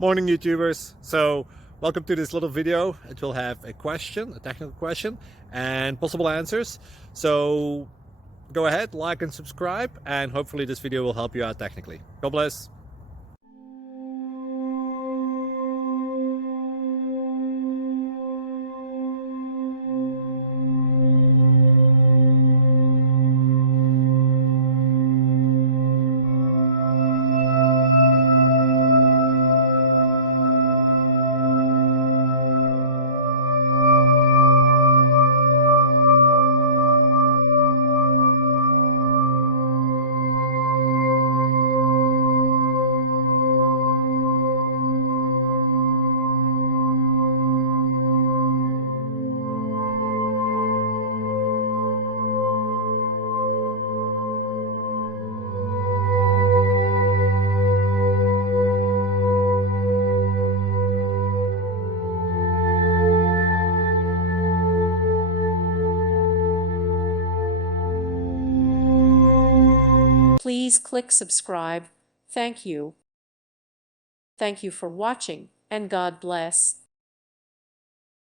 Morning YouTubers. So welcome to this little video. It will have a question, a technical question, and possible answers. So go ahead, like and subscribe, and hopefully this video will help you out technically. God bless. Please click subscribe. Thank you. Thank you for watching, and God bless.